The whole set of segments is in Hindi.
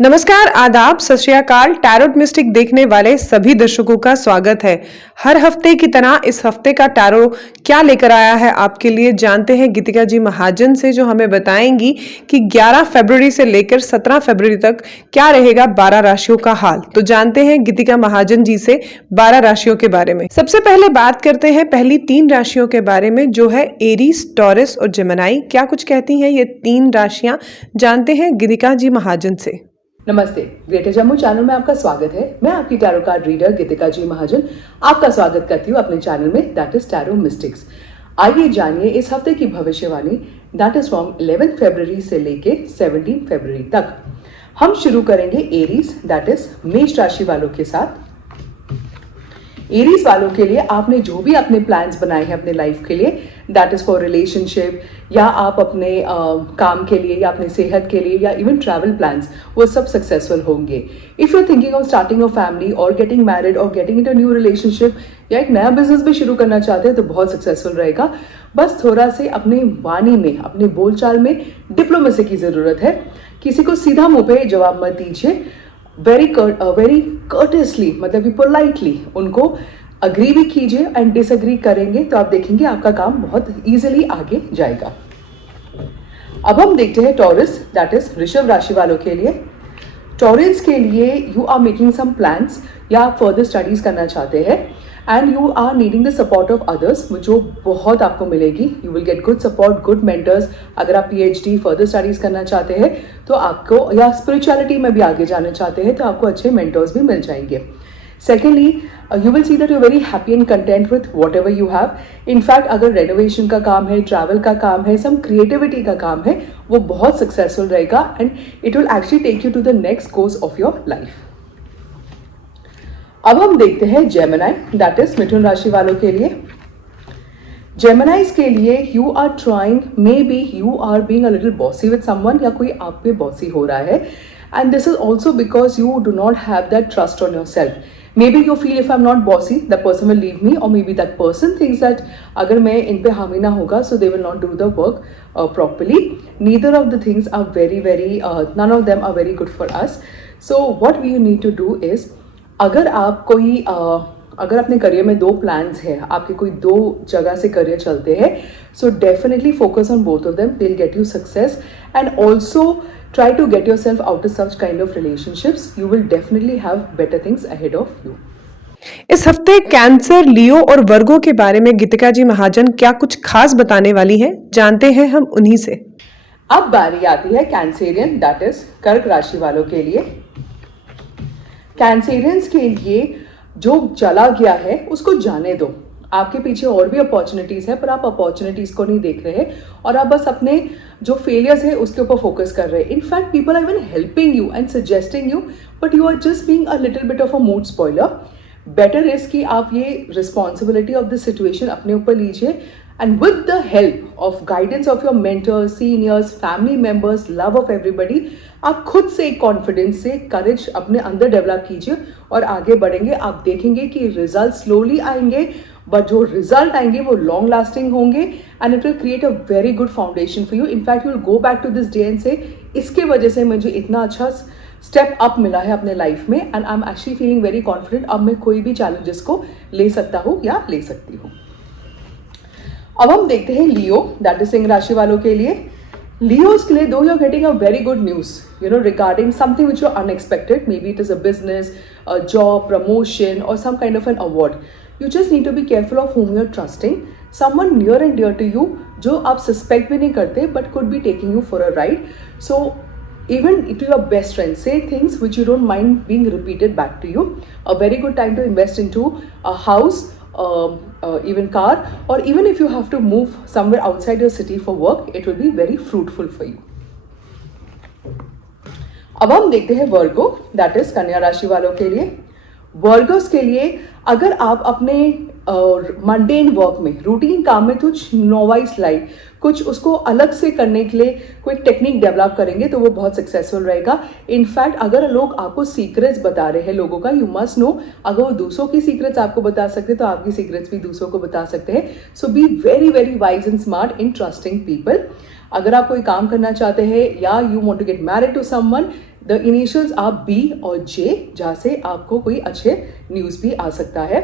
नमस्कार, आदाब, सत श्री अकाल। टैरोट मिस्टिक देखने वाले सभी दर्शकों का स्वागत है। हर हफ्ते की तरह इस हफ्ते का टैरो क्या लेकर आया है आपके लिए जानते हैं गीतिका जी महाजन से, जो हमें बताएंगी कि 11 फरवरी से लेकर 17 फरवरी तक क्या रहेगा 12 राशियों का हाल। तो जानते हैं गीतिका महाजन जी से 12 राशियों के बारे में। सबसे पहले बात करते हैं पहली 3 राशियों के बारे में, जो है एरीज, टॉरस और जेमिनी। क्या कुछ कहती हैं ये 3 राशियां, जानते हैं गीतिका जी महाजन से। नमस्ते, ग्रेटर जम्मू चैनल में आपका स्वागत है। मैं आपकी टैरो कार्ड रीडर गीतिका जी महाजन आपका स्वागत करती हूँ अपने चैनल में, दैट इज टैरो मिस्टिक्स। आइए जानिए इस हफ्ते की भविष्यवाणी, दैट इज फ्रॉम 11 फरवरी से लेके 17 फरवरी तक। हम शुरू करेंगे एरीज, दैट इज मेष राशि वालों के साथ। एरीज वालों के लिए आपने जो भी अपने प्लान्स बनाए हैं अपने लाइफ के लिए, दैट इज फॉर रिलेशनशिप या आप अपने काम के लिए या अपने सेहत के लिए या इवन ट्रैवल प्लान्स, वो सब सक्सेसफुल होंगे। If you are thinking of starting a family और गेटिंग मैरिड और गेटिंग इनटू न्यू रिलेशनशिप या एक नया बिजनेस भी शुरू करना चाहते हैं तो बहुत सक्सेसफुल रहेगा। बस थोड़ा से अपने वाणी में, अपने बोलचाल में डिप्लोमेसी की जरूरत है। किसी को सीधा मुंह पे जवाब मत दीजिए, वेरी कर्टसली, मतलब कि पोलाइटली उनको अग्री भी कीजिए एंड डिसअग्री करेंगे तो आप देखेंगे आपका काम बहुत इजीली आगे जाएगा। अब हम देखते हैं टॉरस, दैट इज वृषभ राशि वालों के लिए। टॉरस के लिए you are making some plans या आप फर्दर स्टडीज करना चाहते हैं and you are needing the support of others, जो बहुत आपको मिलेगी। You will get good support, good mentors. अगर आप पीएचडी फर्दर स्टडीज करना चाहते हैं तो आपको, या स्पिरिचुअलिटी में भी आगे जाना चाहते हैं तो आपको अच्छे मेंटर्स भी मिल जाएंगे। Secondly, you will see that you very happy and content with what ever you have. In fact अगर रेनोवेशन का काम है, ट्रैवल का काम है, सम क्रिएटिविटी का काम है, वो बहुत सक्सेसफुल रहेगा and it will actually take you to the next course of your life. अब हम देखते हैं जेमिनी, दैट इज मिथुन राशि वालों के लिए। जेमिनीज के लिए you are trying, maybe you are being a little bossy with someone, या कोई आप पे बॉसी हो रहा है and this is also because you do not have that trust on yourself. Maybe you feel if I'm not bossy, that person will leave me, or maybe that person thinks that अगर मैं इन पे हावी ना होगा, so they will not do the work properly. Neither of the things are none of them are very good for us. So what we need to do is, अगर अपने करियर में 2 प्लान्स है, आपके कोई 2 जगह से करियर चलते हैं, so definitely focus on both of them. They'll get you success and also try to get yourself out of such kind of relationships. You will definitely have better things ahead of you. इस हफ्ते कैंसर, लियो और वर्गो के बारे में गीतिका जी महाजन क्या कुछ खास बताने वाली हैं, जानते हैं हम उन्हीं से। अब बारी आती है कैंसेरियन, दैट इज कर्क राशि वालों के लिए। कैंसेरियंस के लिए जो चला गया है उसको जाने दो। आपके पीछे और भी अपॉर्चुनिटीज है, पर आप अपॉर्चुनिटीज को नहीं देख रहे और आप बस अपने जो फेलियर्स है उसके ऊपर फोकस कर रहे हैं। In fact people are even helping you and suggesting you, but you are just being a little bit of a mood spoiler. Better is कि आप ये रिस्पॉन्सिबिलिटी ऑफ द सिचुएशन अपने ऊपर लीजिए and with the help of guidance of your mentors, seniors, family members, love of everybody, आप खुद से एक कॉन्फिडेंस से करेज अपने अंदर डेवलप कीजिए और आगे बढ़ेंगे। आप देखेंगे कि रिजल्ट स्लोली आएंगे, बट जो रिजल्ट आएंगे वो लॉन्ग लास्टिंग होंगे and it will create a very good foundation for you. In fact you will go back to this day and say, इसके वजह से मुझे इतना अच्छा स्टेप अप मिला है अपने लाइफ में and I am actually feeling very confident. अब मैं कोई भी चैलेंजेस को ले सकता हूँ या ले सकती हूँ। अब हम देखते हैं लियो, दैट इज सिंह राशि वालों के लिए। Leos के लिए, though you're getting a very good news, regarding something which you're unexpected, maybe it is a business, a job, promotion, or some kind of an award. You just need to be careful of whom you're trusting. Someone near and dear to you, जो आप suspect भी नहीं करते, but could be taking you for a ride. So even to your best friends, say things which you don't mind being repeated back to you. A very good time to invest into a house, even car, or even if you have to move somewhere outside your city for work, it will be very fruitful for you. अब हम देखते हैं वर्गो, दैट इज कन्या राशि वालों के लिए। वर्गोस के लिए अगर आप अपने मंडेन वर्क में, रूटीन काम में कुछ नोवाइस लाइट, कुछ उसको अलग से करने के लिए कोई टेक्निक डेवलप करेंगे तो वो बहुत सक्सेसफुल रहेगा। इनफैक्ट अगर लोग आपको सीक्रेट्स बता रहे हैं लोगों का, यू मस्ट नो, अगर वो दूसरों की सीक्रेट्स आपको बता सकते तो आपकी सीक्रेट्स भी दूसरों को बता सकते हैं। So be very very wise and smart in trusting people. अगर आप कोई काम करना चाहते हैं या you want to get married to someone, the initials are B और जे, जहाँ से आपको कोई अच्छे न्यूज़ भी आ सकता है.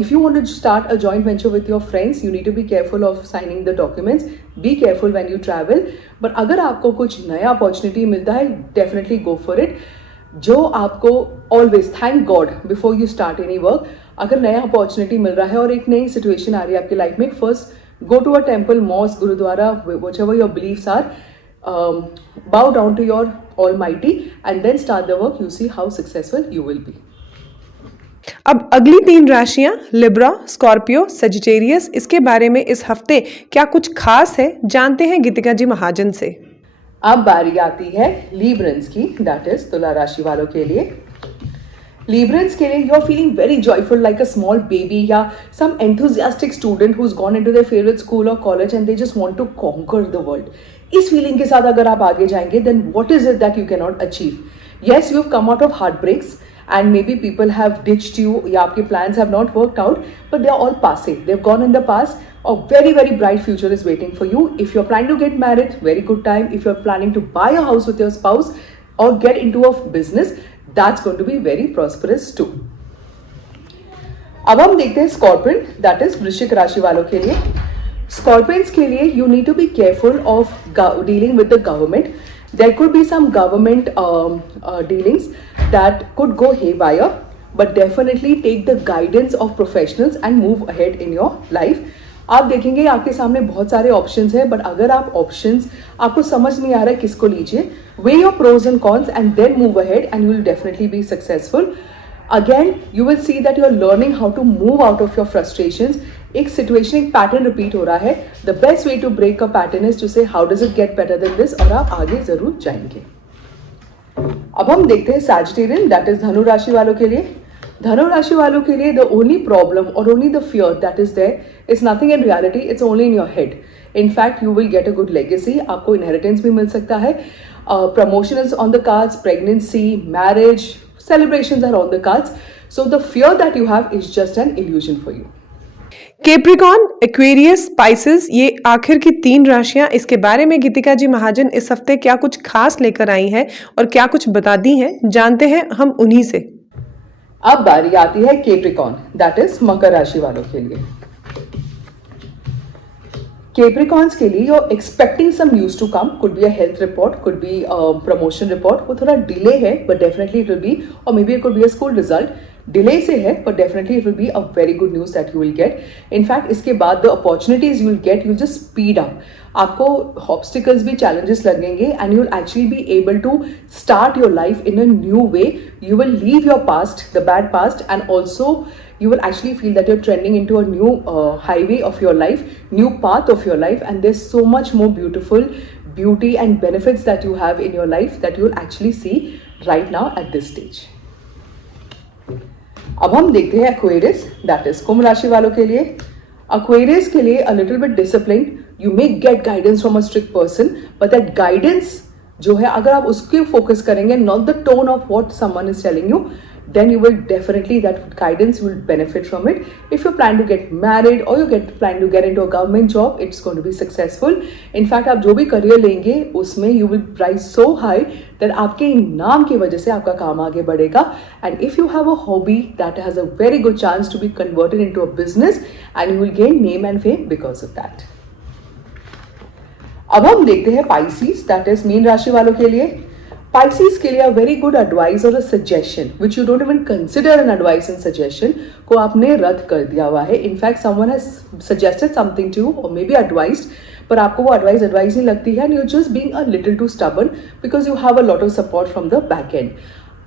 If you want to start a joint venture with your friends, you need to be careful of signing the documents. Be careful when you travel. But अगर आपको कुछ नया अपॉर्चुनिटी मिलता है, definitely go for it. जो आपको always thank God before you start any work. अगर नया अपॉर्चुनिटी मिल रहा है और एक नई सिचुएशन आ रही है आपकी लाइफ में, first go to a temple, mosque, gurudwara, whichever your beliefs are. Bow down to your Almighty and then start the work. You see how successful you will be. अब अगली 3 राशियां लिब्रा, स्कॉर्पियो, सजिटेरियस, इसके बारे में इस हफ्ते क्या कुछ खास है, जानते हैं गीतिका जी महाजन से. अब बारी आती है लीब्रंस की, दैट इज तुला राशि वालों के लिए. Librans के लिए you are feeling very joyful like a small baby या some enthusiastic student who's gone into their favorite school or college and they just want to conquer the world. इस feeling के साथ अगर आप आगे जाएंगे then what is it that you cannot achieve? Yes, you've come out of heartbreaks and maybe people have ditched you या आपके plans have not worked out, but they are all passé. They've gone in the past. A very very bright future is waiting for you. If you're planning to get married, very good time. If you're planning to buy a house with your spouse or get into a business, that's going to be very prosperous too. अब हम देखते हैं स्कॉर्पियन, दैट इज वृश्चिक राशि वालों के लिए. स्कॉर्पियंस के लिए you need to be careful of dealing with the government. There could be some government dealings that could go haywire, but definitely take the guidance of professionals and move ahead in your life. आप देखेंगे आपके सामने बहुत सारे ऑप्शंस हैं, बट अगर आप ऑप्शंस आपको समझ नहीं आ रहा है किसको लीजिए, weigh your pros and cons and then move ahead and you will definitely be successful. Again, you will see that you are learning how to move out of your frustrations. एक situation, एक pattern repeat हो रहा है. The best way to break a pattern is to say how does it get better than this, और आप आगे जरूर जाएंगे. अब हम देखते हैं Sagittarian, that is धनु राशि वालों के लिए. धनु राशि वालों के लिए the only problem or only the fear that is there is nothing in reality, it's only in your head. In fact, you will get a good legacy. आपको inheritance भी मिल सकता है. Promotion is on the cards, pregnancy, marriage, celebrations are on the cards. So the fear that you have is just an illusion for you. Capricorn, Aquarius, spices, ये आखिर की 3 राशियां, इसके बारे में गीतिका जी महाजन इस हफ्ते क्या कुछ खास लेकर आई हैं और क्या कुछ बता दी हैं, जानते हैं हम उन्हीं से. अब बारी आती है कैप्रिकॉर्न, दैट इज मकर राशि वालों के लिए. Capricorns के लिए you're expecting some news to come, could be a health report, could be a promotion report. वो थोड़ा delay है, but definitely it will be, or maybe it could be a school result. Delay से है, but definitely it will be a very good news that you will get. In fact, इसके बाद the opportunities you will get, you just speed up. आपको obstacles भी challenges लगेंगे and you will actually be able to start your life in a new way. You will leave your past, the bad past, and also you will actually feel that you're trending into a new highway of your life, new path of your life, and there's so much more beauty and benefits that you have in your life that you will actually see right now at this stage. अब हम देखते हैं Aquarius, that is कुंभ राशि वालों के लिए. Aquarius के लिए a little bit disciplined. You may get guidance from a strict person, but that guidance जो है अगर आप उसके फोकस करेंगे, not the tone of what someone is telling you, then you will definitely, that guidance will benefit from it. If you plan to get married or you plan to get into a government job, it's going to be successful. In fact, आप जो भी career लेंगे उसमें you will rise so high that आपके नाम की वजह से आपका काम आगे बढ़ेगा. And if you have a hobby, that has a very good chance to be converted into a business and you will gain name and fame because of that. अब हम देखते हैं Pisces, that is मीन राशि वालों के लिए. Pisces के लिए a very good advice or a suggestion which you don't even consider an advice and suggestion को आपने रद्द कर दिया हुआ है. In fact, someone has suggested something to you or maybe advised, पर आपको वो advice नहीं लगती है and you're just being a little too stubborn because you have a lot of support from the back end.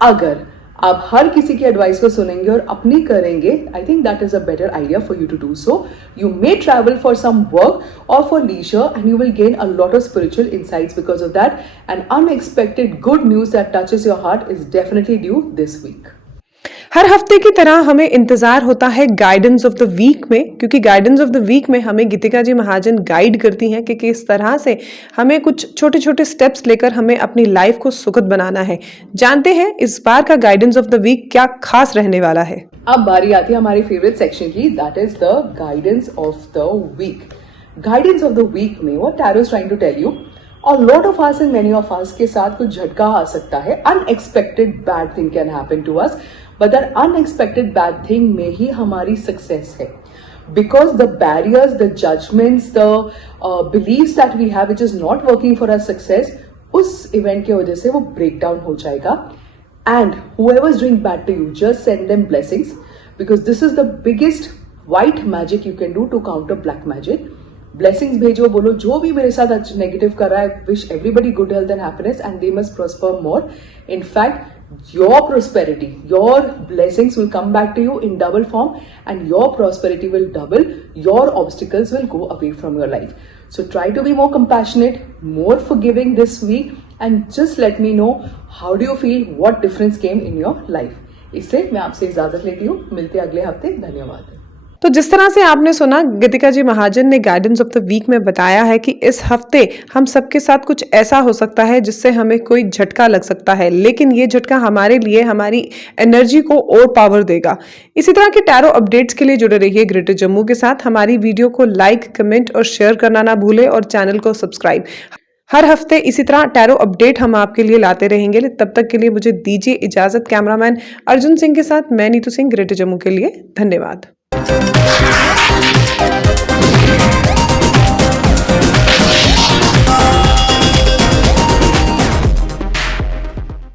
अगर आप हर किसी की एडवाइस को सुनेंगे और अपनी करेंगे, I think that is a better idea for you to do so. You may travel for some work और for leisure and you will gain a lot of spiritual insights because of that. And unexpected good news that touches your heart is definitely due this week. हर हफ्ते की तरह हमें इंतजार होता है गाइडेंस ऑफ द वीक में, क्योंकि गाइडेंस ऑफ द वीक में हमें गीतिका जी महाजन गाइड करती हैं कि किस तरह से हमें कुछ छोटे छोटे स्टेप्स लेकर हमें अपनी लाइफ को सुखद बनाना है. जानते हैं इस बार का गाइडेंस ऑफ द वीक क्या खास रहने वाला है. अब बारी आती है हमारी फेवरेट सेक्शन की, that is the guidance of the week. Guidance of the week में what tarot is trying to tell you, और lot of us and many of us के साथ कुछ झटका आ सकता है, unexpected bad thing can happen to us, but that unexpected bad thing में ही हमारी सक्सेस है, because the barriers, the judgments, the beliefs that we have which is not working for our success, उस इवेंट की वजह से वो ब्रेक डाउन हो जाएगा. And whoever is doing bad to you, just send them blessings, because this is the biggest white magic you can do to counter black magic. Blessings भेजो, बोलो जो भी मेरे साथ आज नेगेटिव कर रहा है, wish everybody good health and happiness and they must prosper more. In fact, your prosperity, your blessings will come back to you in double form and your prosperity will double. Your obstacles will go away from your life. So try to be more compassionate, more forgiving this week and just let me know how do you feel, what difference came in your life. इससे मैं आपसे इजाजत लेती हूँ, मिलते अगले हफ्ते. धन्यवाद. तो जिस तरह से आपने सुना, गीतिका जी महाजन ने गाइडेंस ऑफ द वीक में बताया है कि इस हफ्ते हम सबके साथ कुछ ऐसा हो सकता है जिससे हमें कोई झटका लग सकता है, लेकिन ये झटका हमारे लिए हमारी एनर्जी को और पावर देगा. इसी तरह के टैरो अपडेट्स के लिए जुड़े रहिए ग्रेटर जम्मू के साथ. हमारी वीडियो को लाइक, कमेंट और शेयर करना ना भूलें और चैनल को सब्सक्राइब. हर हफ्ते इसी तरह टैरो अपडेट हम आपके लिए लाते रहेंगे. तब तक के लिए मुझे दीजिए इजाजत. कैमरामैन अर्जुन सिंह के साथ मैं नीतू सिंह, ग्रेटर जम्मू के लिए. धन्यवाद.